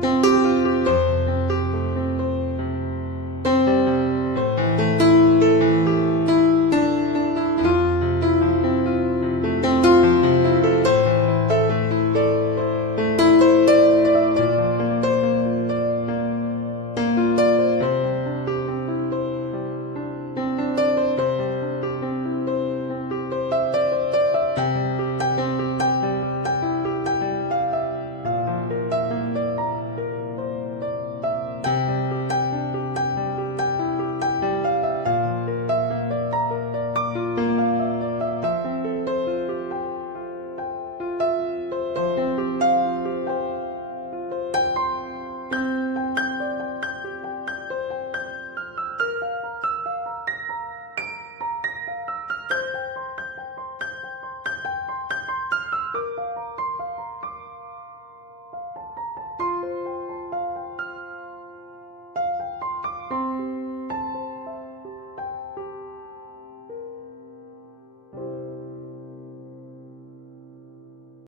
thank you